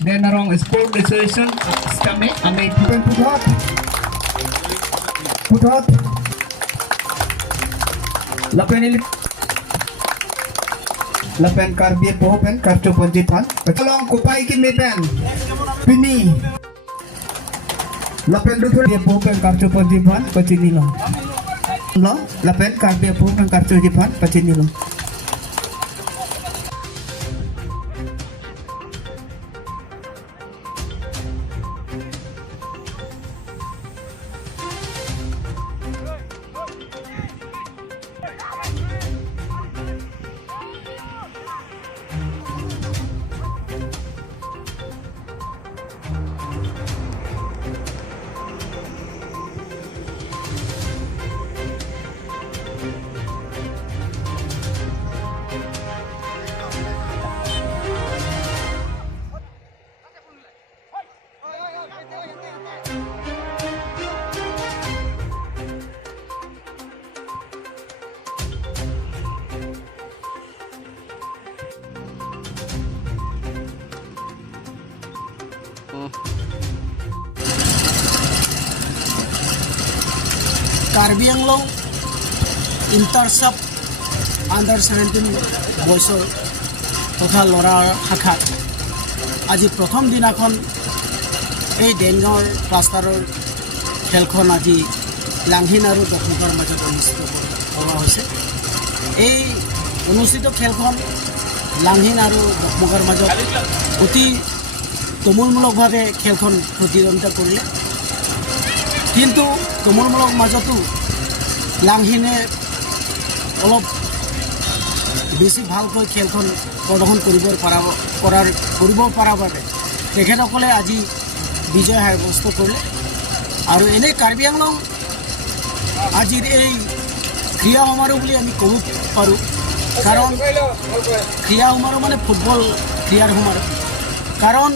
Then Arong Sport Association kami ambil Puthat. Lapen karbiye popen kartu ponjipan. Tolong kupai kini pen. Pini. Lapen dutur dia popen kartu ponjipan pacini lo. Lo lapen karbiye popen kartu ponjipan pacini lo. Karbi Anglong ইণ্টাৰচাপ under 17 বয়সৰ তথা ল'ৰাৰ শাখাত আজি প্ৰথম দিনাখন এই ডেংগাঁৱৰ ক্লাষ্টাৰৰ খেলখন আজি লাংহিন আৰু দক্ষিণৰ মাজত অনুষ্ঠিত কৰা হৈছে। এই অনুষ্ঠিত খেলখন লাংহিন আৰু দক্ষিণৰ মাজত অতি তুমুলমূলকভাৱে খেলখন প্ৰতিদ্বন্দ্বিতা কৰিলে, কিন্তু তুমুলমূলক মাজতো লাংহিনে অলপ বেছি ভালকৈ খেলখন প্ৰদৰ্শন কৰিব পৰাৰ বাবে তেখেতসকলে আজি বিজয় সাব্যস্ত কৰিলে। আৰু এনেই কাৰ্বি আংলং আজিৰ এই ক্ৰীড়া সমাৰোহ বুলি আমি ক'ব পাৰোঁ, কাৰণ ক্ৰীড়া সমাৰোহ মানে ফুটবল ক্ৰীড়াৰ সমাৰোহ। কাৰণ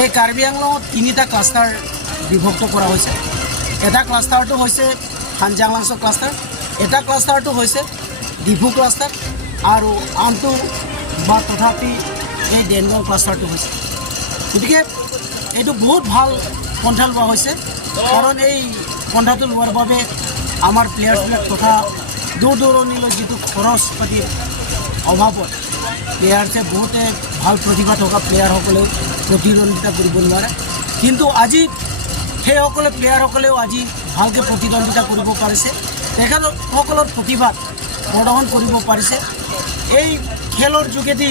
এই কাৰ্বি আংলঙত 3টা ক্লাষ্টাৰ বিভক্ত কৰা হৈছে। এটা ক্লাষ্টাৰটো হৈছে হানজাংলাংছ ক্লাষ্টাৰ, এটা ক্লাষ্টাৰটো হৈছে ডিফু ক্লাষ্টাৰ, আৰু আনটো বা তথাপি এই ডেনগাঁও ক্লাষ্টাৰটো হৈছে। গতিকে এইটো বহুত ভাল পন্থা লোৱা হৈছে, কাৰণ এই পন্থাটো লোৱাৰ বাবে আমাৰ প্লেয়াৰ্ছবিলাক তথা দূৰ দূৰণিলৈ যিটো খৰচ পাতিৰ অভাৱত প্লেয়াৰ্ছে বহুতে ভাল প্ৰতিভা থকা প্লেয়াৰসকলেও প্ৰতিদ্বন্দ্বিতা কৰিব নোৱাৰে, কিন্তু আজি সেইসকলে প্লেয়াৰসকলেও আজি ভালকৈ প্ৰতিদ্বন্দ্বিতা কৰিব পাৰিছে, তেখেতসকলৰ প্ৰতিভাত প্ৰদৰ্শন কৰিব পাৰিছে। এই খেলৰ যোগেদি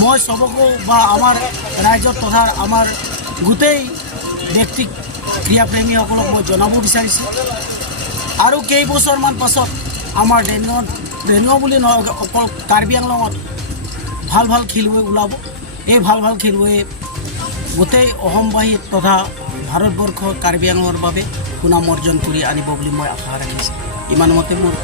মই চবকো বা আমাৰ ৰাইজৰ তথা আমাৰ গোটেই ব্যক্তিক ক্ৰীড়াপ্ৰেমীসকলক মই জনাব বিচাৰিছোঁ, আৰু কেইবছৰমান পাছত আমাৰ ডেনগাঁও বুলি নহয়, অকল কাৰ্বি আংলঙত ভাল ভাল খেলুৱৈ ওলাব। এই ভাল ভাল খেলুৱৈয়ে গোটেই অসমবাসী তথা ভাৰতবৰ্ষ কাৰ্বি আংলঙৰ বাবে সুনাম অৰ্জন কৰি আনিব বুলি মই আশা ৰাখিছোঁ। ইমানমতে মোৰ